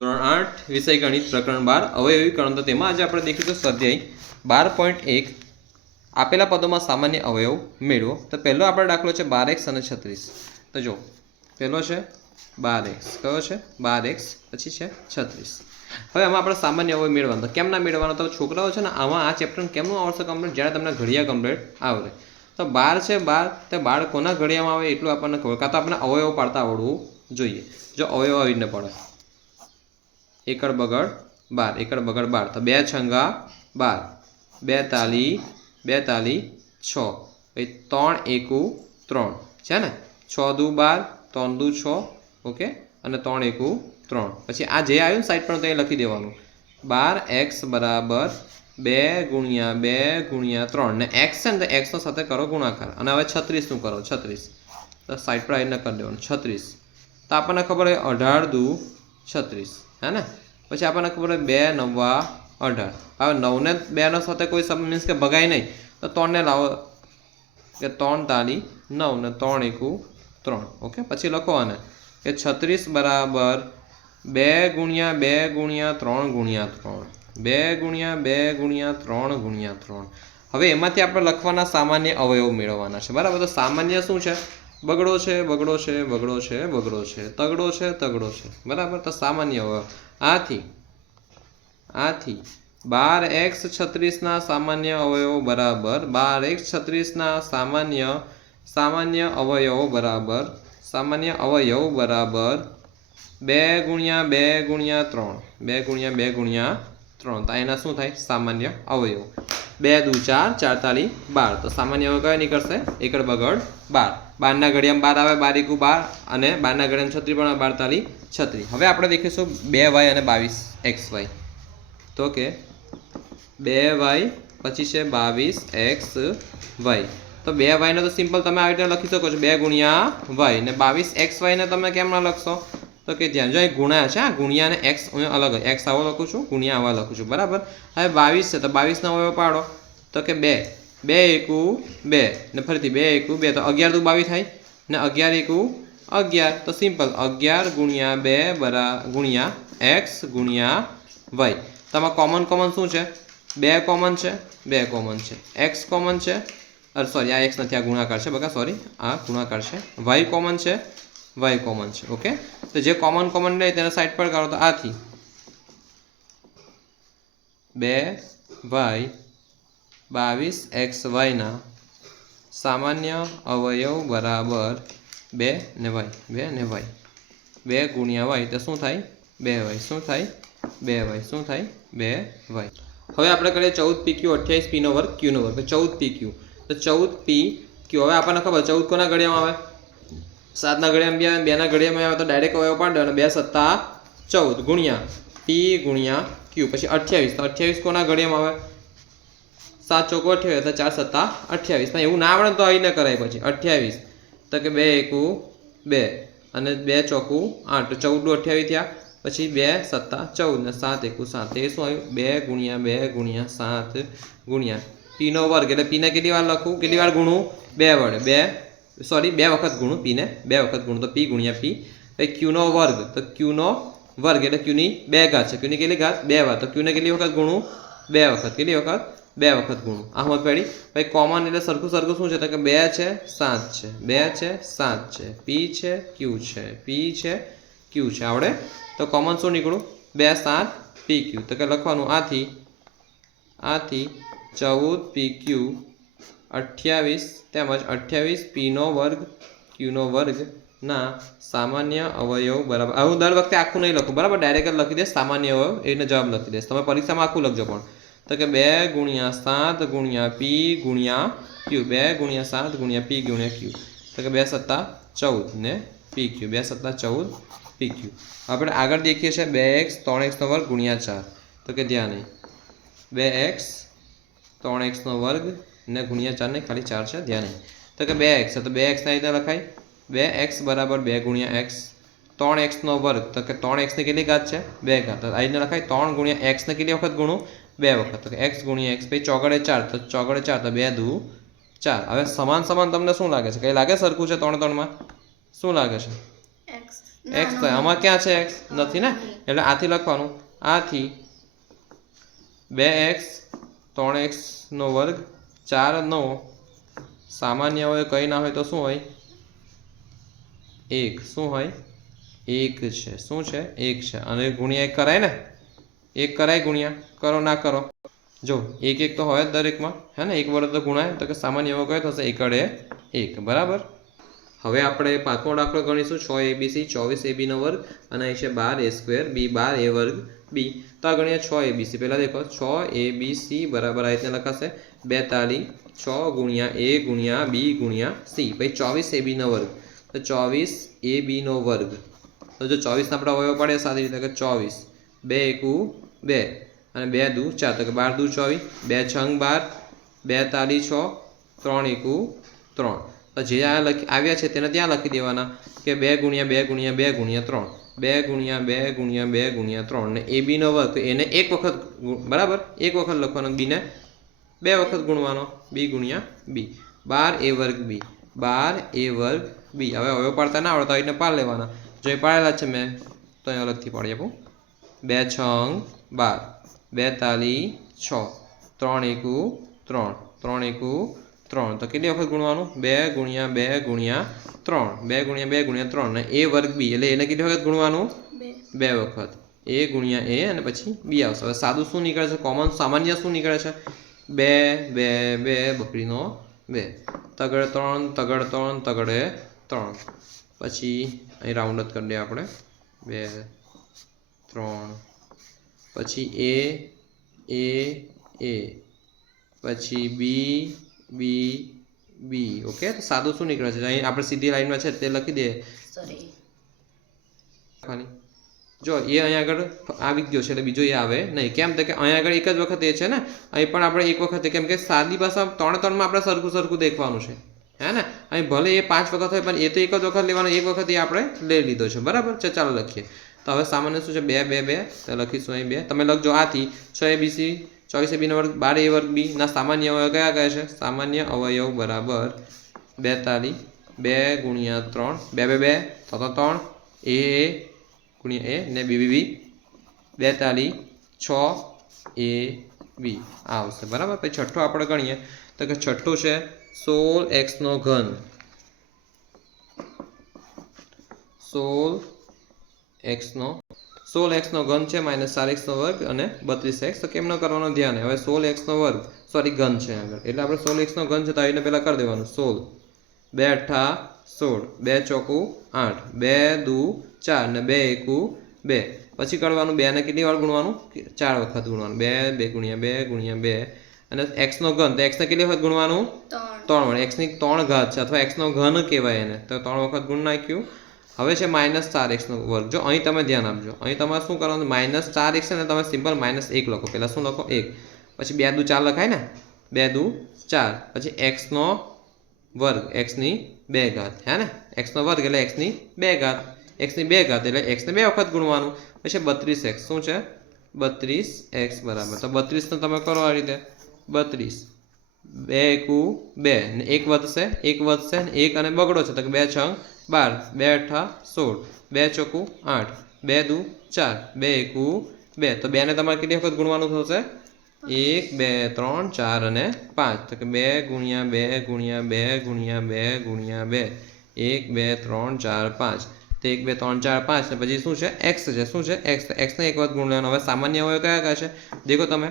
ધોરણ 8 વિષય ગણિત પ્રકરણ 12 અવયવીકરણ તો તેમાં આજે આપણે દેખીશું સ્વાધ્યાય 12.1 આપેલા પદોમાં સામાન્ય અવયવ મેળવો। તો પહેલો આપણો દાખલો છે 12x અને 36। તો જો પહેલો છે 12x, કયો છે 12x, પછી છે 36। હવે આમાં આપણે સામાન્ય અવયવ મેળવવાનો તો કેમ ના મેળવવાનો? તો છોકરાઓ છે ને આમાં આ ચેપ્ટર કેમનું આવશે કમ્પ્લીટ? જ્યારે તમને ઘડિયા કમ્પ્લીટ આવડે। તો 12 છે 12 તે 12 કોના ઘડિયામાં આવે એટલું આપણને ખબર, કાં તો આપણે અવયવ પાડતા આવડવું જોઈએ। જો અવયવ આવી રીતે પડે એકड़ बगड़ 12, एकड़ बगड़ 12, तो 2 छंगा 12, 2 ताली 2 ताली 6, 3 एकू 3 है ने, 6 दू 12, 3 दू 6, ओके, અને 3 एकू 3। પછી આ જે આવ્યું સાઈડ પર તો એ લખી દેવાનું 12x બરાબર 2 ગુણ્યા 2 ગુણ્યા 3 ને x છે ને તો x નો સાથે કરો ગુણાકાર। અને હવે 36 નું કરો 36, તો સાઈડ પર આવીને કરી દેવાનું 36। તો આપણને ખબર હોય 18 દુ 36 है ने, પછી આપણને ખબર હોય 2 9 18। હવે 9 ને 2 નો સાથે કોઈ શબ્દ મીન્સ કે ભગાય નહીં, તો 3 ને લાવો કે 3 તાલી 9 ને 3 એકુ 3, ઓકે। પછી લખો આને કે 36 બરાબર 2 ગુણ્યા 2 ગુણ્યા 3 ગુણ્યા 3, 2 ગુણ્યા 2 ગુણ્યા 3 ગુણ્યા 3। હવે એમાંથી આપણે લખવાના સામાન્ય અવયવ મેળવવાના છે, બરાબર। તો સામાન્ય શું છે? બગડો છે, બગડો છે, બગડો છે, બગડો છે, તગડો છે, તગડો છે, બરાબર। તો સામાન્ય અવયવ આથી 12x 36 ના સામાન્ય અવયવ બરાબર 12x 36 ના સામાન્ય અવયવ બરાબર 2 ગુણ્યા 2 ગુણ્યા 3, 2 ગુણ્યા 2 ગુણ્યા 3। તો એના શું થાય? સામાન્ય અવયવ। 2 દુ 4, 4 તાલી 12, તો સામાન્ય અવયવ કયો નીકળશે? એકડ બગડ 12, 12 ના ઘડિયામાં 12 આવે, 12 એકુ 12, અને 12 ના ઘડિયામાં 36 પણ 12 તાલી 36। હવે આપણે દેખીશું 2y અને 22xy। તો કે 2y પછી છે 22xy। તો 2y ને તો સિમ્પલ તમે આવી રીતે લખી શકો છો 2 ગુણ્યા y, ને 22xy ને તમે કેમ ના લખશો? તો કે ધ્યાન જો અહીં ગુણ્યા છે, આ ગુણ્યા ને x અલગ, x આવો લખું છું, ગુણ્યા આવા લખું છું, બરાબર। હવે 22 છે તો 22 નો અવયવ પાડો, તો કે 2, 2 એકુ 2, ને ફરીથી 2 એકુ 2, તો 11 દુ 22 થાય, ને 11 એકુ 11, તો સિમ્પલ 11 ગુણ્યા 2 ગુણ્યા x ગુણ્યા y। તમારે કોમન શું છે? 2 કોમન છે, 2 કોમન છે, x કોમન છે, સોરી આ x નથી, આ ગુણાકાર છે બકા, સોરી આ ગુણાકાર છે, y કોમન છે, y કોમન છે, ઓકે। તો જે કોમન લે તેને સાઈડ પર કરો, તો આથી 2y 22xy ના સામાન્ય અવયવ બરાબર 2 ને y, 2 ને y, 2 ગુણ્યા y, તો શું થાય? 2y, શું થાય? 2y, શું થાય? 2y। હવે આપણે કરીએ 14pq 28p નો વર્ગ q નો વર્ગ, તો 14pq, તો 14pq હવે આપણને ખબર 14 કોના ઘડિયામાં આવે? 7 ના ઘડિયામાં, 2 ના ઘડિયામાં આવે, તો ડાયરેક્ટ અવયવ પાડી દેવાનો 2 સત્તા 14 ગુણ્યા p ગુણ્યા q, પછી 28, તો 28 કોના ઘડિયામાં આવે? 7 ચોકો 28, તો 4 સત્તા 28। પણ એવું ના આવડે તો આવીને કરાય પછી 28, તો કે 2 એકુ 2, અને 2 ચોકુ 8, તો 14 દુ 28 થયા, પછી 2 સત્તા 14 ને 7 એકુ 7, એ શું આવ્યું? 2 ગુણ્યા 2 ગુણ્યા 7 ગુણ્યા p નો વર્ગ, એટલે p ને કેટલી વાર લખું, કેટલી વાર ગુણું? 2 વડે, 2 વખત ગુણું, p ને 2 વખત ગુણું, તો p ગુણ્યા p। પછી q નો વર્ગ, તો q નો વર્ગ એટલે q ની 2 ઘાત છે, q ની કેટલી ઘાત? 2 વાર, તો q ને કેટલી વખત ગુણું? 2 વખત, કેટલી વખત? 2 વખત ગુણું। આ સમજ પડી? પછી કોમન એટલે સરખું શું છે? તો કે 2 છે 7 છે, 2 છે 7 છે, p છે q છે, p છે q છે, આવડે? તો કોમન શું નીકળું? 2 7 pq, તો કે લખવાનું આથી 14pq 28 તેમજ 28p નો વર્ગ q નો વર્ગ ના સામાન્ય અવયવ બરાબર, હું દર વખતે આખું નહીં લખું, બરાબર, ડાયરેક્ટ લખી દઈશ સામાન્ય અવયવ, એને જવાબ લખી દઈશ, તમે પરીક્ષામાં આખું લખજો પણ। તો કે 2 ગુણ્યા 7 ગુણ્યા p ગુણ્યા q, 2 ગુણ્યા 7 ગુણ્યા p ગુણ્યા q, તો કે 2 સત્તા 14 ને pq, 2 સત્તા 14 pq। આપણે આગળ દેખીએ છીએ 2x 3x નો વર્ગ ગુણ્યા 4, તો કે ધ્યાન નહીં 2x 3x નો વર્ગ ને ગુણ્યા 4 ને ખાલી 4 છે, ધ્યાન નહીં, તો કે 2x છે, તો 2x ના રીતે લખાય 2x બરાબર 2 ગુણ્યા x, 3x નો વર્ગ, તો કે 3x ની કેટલી ઘાત છે? 2 ઘાત, તો આ રીતે લખાય 3 ગુણ્યા x ને કેટલી વખત ગુણું? 2 વખત, તો કે x ગુણ્યા x, પછી ચોગડે 4, તો ચોગડે 4, તો 2 દુ 4। હવે સમાન તમને શું લાગે છે? કંઈ લાગે સરખું છે 3 3 માં? શું લાગે છે? એક્સ થાય આમાં ક્યાં છે એક્સ નથી ને એટલે આથી લખવાનું આથી 2x 3x નો વર્ગ 4 નો સામાન્ય હોય કઈ ના હોય તો શું હોય 1 શું હોય 1 છે શું છે 1 છે અને ગુણ્યા 1 કરાય ને 1 કરાય ગુણ્યા કરો ના કરો જો 1 1 તો હોય જ દરેકમાં હે ને 1 વડે તો ગુણાય તો કે સામાન્ય એવો કયો થશે 1 વડે 1 બરાબર હવે આપણે પાંચમો દાખલો ગણીશું 6abc 24ab નો વર્ગ અને અહીં છે 12a² b 12a વર્ગ b તો આ ગણીએ 6abc પહેલા દેખો 6abc બરાબર આ રીતે લખાશે 42 6 ગુણ્યા a ગુણ્યા b ગુણ્યા c પછી 24ab નો વર્ગ તો 24ab નો વર્ગ તો જો 24 આપણે અવયવ પડે સાદી રીતે કે 24 2 એકુ 2 અને 2 દુ 4 તો કે 12 દુ 24 2 છંગ 12 2 તાલી 6 3 એકુ 3 તો જે આ આવ્યા છે તેને ત્યાં લખી દેવાના કે 2 ગુણ્યા 2 ગુણ્યા 2 ગુણ્યા 3 2 ગુણ્યા 2 ગુણ્યા 2 ગુણ્યા 3 ને ab નો વર્ગ તો એને એક વખત બરાબર એક વખત લખવાનો b ને બે વખત ગુણવાનો b ગુણ્યા b 12a વર્ગ b 12a વર્ગ b હવે હવે પાડતા ના આવડતા એને પાડ લેવાના જો એ પાડેલા છે મેં તો અહીં અલગથી પાડી આપું 2 છંગ 12 2 તાલી 6 3 એકુ 3 3 એકુ 3 તો કેટલી વખત ગુણવાનું 2 ગુણ્યા 2 ગુણ્યા 3 2 ગુણ્યા 2 ગુણ્યા 3 ને a વર્ગ b એટલે એને કેટલી વખત ગુણવાનું 2 વખત a ગુણ્યા a અને પછી b આવશે હવે સાદું શું નીકળે છે કોમન સામાન્ય શું નીકળે છે 2 2 2 બકરીનો 2 તગડે 3 તગડ 3 તગડે 3 પછી અહીં રાઉન્ડ જ કરી દઈએ આપણે 2 3 પછી a પછી b ઓકે તો સાદું શું નીકળે છે અહીં આપણે સીધી લાઈનમાં છે તે લખી દઈએ જો એ અહીંયા આગળ આવી ગયો છે એટલે બીજો એ આવે નહીં કેમ તો કે અહીંયા આગળ એક જ વખત એ છે ને અહીં પણ આપણે એક વખત કેમ કે સાદી ભાષા 3 આપણે સરખું દેખવાનું છે હે ને અહીં ભલે એ 5 વખત હોય પણ એ તો એક જ વખત લેવાનો એક વખત એ આપણે લઈ લીધો છે બરાબર છે ચાલો લખીએ તો હવે સામાન્ય શું છે 2 2 2 તો લખીશું અહીં 2 તમે લખજો આથી 6abc 24ab નો વર્ગ 12a વર્ગ b ના સામાન્ય અવયવ કયા કહે છે સામાન્ય અવયવ બરાબર 42 2 ગુણ્યા 3 2 2 2 તો 3 a ગુણ્યા a ને b 42 6ab આવશે બરાબર પછી છઠ્ઠો આપણે ગણીએ તો કે છઠ્ઠું છે 16x નો ઘન 16x નો ઘન છે -4x નો વર્ગ અને 32x તો કેમ ન કરવાનો ધ્યાન હવે 16x નો વર્ગ સોરી ઘન છે આગળ એટલે આપણે 16x નો ઘન છે તો આવીને પહેલા કરી દેવાનું 16 2 8 16 2 ચોકુ 8 2 દુ 4 ને 2 એકુ 2 પછી કરવાનું 2 ને કેટલી વાર ગુણવાનું 4 વખત ગુણવાનું 2 2 ગુણ્યા 2 ગુણ્યા 2 અને x નો ઘન તો x ને કેટલી વખત ગુણવાનું 3 વાર x ની 3 ઘાત છે અથવા x નો ઘન કહેવાય એને તો 3 વખત ગુણ નાખ્યું હવે છે -4x નો વર્ગ જો અહીં તમે ધ્યાન આપજો અહીં તમારે શું કરવાનું -4x છે ને તમે સિમ્પલ -1 લખો પહેલા શું લખો 1 પછી 2 દુ 4 લખાય ને 2 દુ 4 પછી x નો વર્ગ x ની 2 ઘાત હે ને x નો વર્ગ એટલે x ની 2 ઘાત x ની 2 ઘાત એટલે x ને 2 વખત ગુણવાનું પછી 32x શું છે 32x બરાબર તો 32 નો તમે કરો આ રીતે 32 2 એકુ 2 ને 1 વધશે ને 1 અને બગડો છે તો કે 2 છંગ 12 2 8 16 2 ચોકુ 8 2 દુ 4 2 એકુ 2 તો 2 ને તમારે કેટલી વખત ગુણવાનું થશે 1 2 3 4 અને 5 તો કે 2 ગુણ્યા 2 ગુણ્યા 2 ગુણ્યા 2 ગુણ્યા 2 1 2 3 4 5 તો 1 2 3 4 5 ને પછી શું છે x છે શું છે x ને એક વખત ગુણ લેવાનો હવે સામાન્ય અવયવ કયા છે દેખો તમે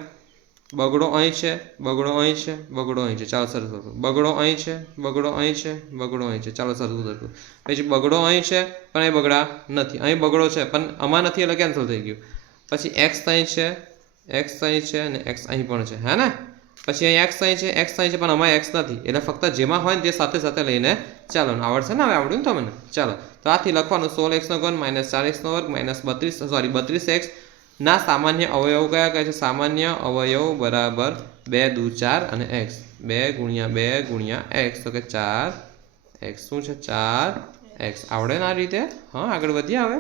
બગડો અહીં છે બગડો અહીં છે બગડો અહીં છે ચાલો સરખું બગડો અહીં છે બગડો અહીં છે બગડો અહીં છે ચાલો સરખું પછી બગડો અહીં છે પણ અહીં બગડા નથી અહીં બગડો છે પણ આમાં નથી એટલે કેન્સલ થઈ ગયું પછી x અહીં છે અને x અહીં પણ છે હે ને પછી અહીં x અહીં છે પણ આમાં x નથી એટલે ફક્ત જેમાં હોય ને તે સાથે સાથે લઈને ચાલો આવડશે ને હવે આવડ્યું ને તમને ચાલો તો આથી લખવાનું 16x નો ઘન -4x નો વર્ગ -32x ના સામાન્ય અવયવ કયા કહે છે સામાન્ય અવયવ બરાબર 2 દુ 4 અને x 2 ગુણ્યા 2 ગુણ્યા x તો કે 4x શું છે 4x આવડે ને આ રીતે હા આગળ વધીએ હવે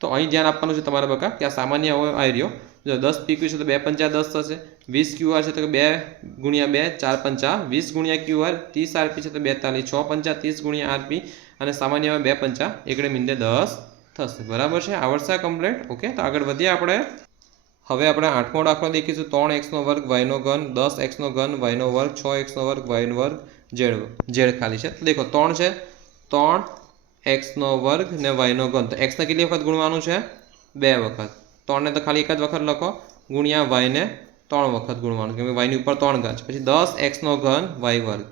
તો અહીં ધ્યાન આપવાનું છે તમારા બકા કે આ સામાન્ય અવયવ આવી રહ્યો જો 10 pq છે તો 2 5 10 થશે 20 qr છે તો 2 ગુણ્યા 2 4 5 20 ગુણ્યા qr 30 rp છે તો 42 6 5 30 ગુણ્યા rp અને સામાન્યમાં 2 પંચા 1 મીંડે 10 થશે બરાબર છે આવડશે કમ્પ્લીટ ઓકે તો આગળ વધીએ આપણે હવે આપણે 8મો દાખલો દેખીશું 3x નો વર્ગ y નો ઘન 10x નો ઘન y નો વર્ગ 6x નો વર્ગ y નો વર્ગ z ખાલી છે તો દેખો 3 છે 3x નો વર્ગ ને y નો ઘન તો x ને કેટલી વખત ગુણવાનું છે 2 વખત 3 ને તો ખાલી એક જ વખત લખો ગુણ્યા y ને 3 વખત ગુણવાનું કેમ કે y ની ઉપર 3 ઘાત છે પછી 10x નો ઘન y વર્ગ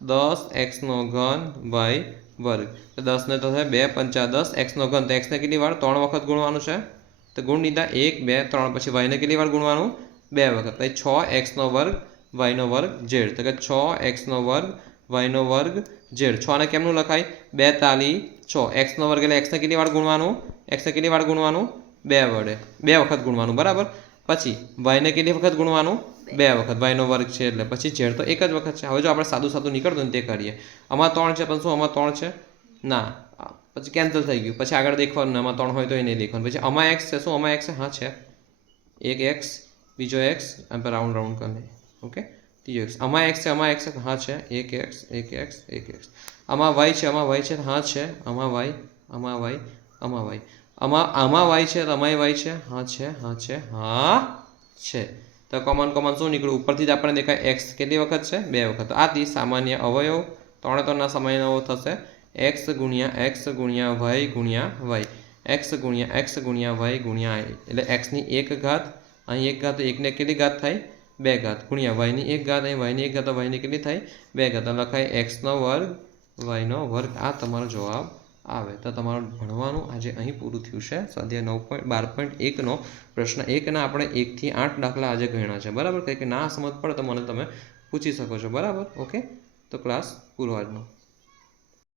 10x નો ઘન y વર્ગ તો 10 ને તો થાય 2 પંચા 10 x નો ઘન તો x ને કેટલી વાર 3 વખત ગુણવાનું છે તો ગુણ લીધા 1 2 3 પછી y ને કેટલી વાર ગુણવાનું 2 વખત પછી 6x નો વર્ગ y નો વર્ગ z તો કે 6x નો વર્ગ y નો વર્ગ z 6 ને કેમનું લખાય 42 6 x નો વર્ગ એટલે x ને કેટલી વાર ગુણવાનું x ને કેટલી વાર ગુણવાનું 2 વડે 2 વખત ગુણવાનું બરાબર પછી y ને કેટલી વખત ગુણવાનું 2 વખત y નો વર્ગ છે એટલે પછી z તો એક જ વખત છે હવે જો આપણે સાદું સાદું નીકળતું ને તે કરીએ આમાં 3 છે પણ શું આમાં 3 છે ના પછી કેન્સલ થઈ ગયું પછી આગળ દેખવાનું આમાં 3 હોય તો એ નહીં દેખવાનું પછી આમાં x છે શું આમાં x છે હા છે એક x બીજો x આમ પર રાઉન્ડ રાઉન્ડ કરી ઓકે ત્રીજો x આમાં x છે હા છે એક x આમાં y છે હા છે આમાં y આમાં y આમાં y આમાં y છે તો આમાં y છે હા છે તો કોમન શું નીકળ્યું ઉપરથી જ આપણને દેખાય x કેટલી વખત છે 2 વખત તો આથી સામાન્ય અવયવ 3 સામાન્ય અવયવ થશે x ગુણ્યા y ગુણ્યા y x ગુણ્યા y ગુણ્યા i એટલે x ની 1 ઘાત અહીં 1 ઘાત તો 1 ને કેટલી ઘાત થાય 2 ઘાત ગુણ્યા y ની 1 ઘાત અહીં y ની 1 ઘાત તો y ની કેટલી થાય 2 ઘાત લખાય x નો વર્ગ y નો વર્ગ આ તમારો જવાબ આવે તો તમારું ભણવાનું આજે અહીં પૂરું થયું છે સ્વાધ્યાય 12.1 નો પ્રશ્ન 1 ના આપણે 1 થી 8 દાખલા આજે ગણ્યા છે બરાબર કે ના સમજ પડે તો મને તમે પૂછી શકો છો બરાબર ઓકે તો ક્લાસ પૂરો આજનો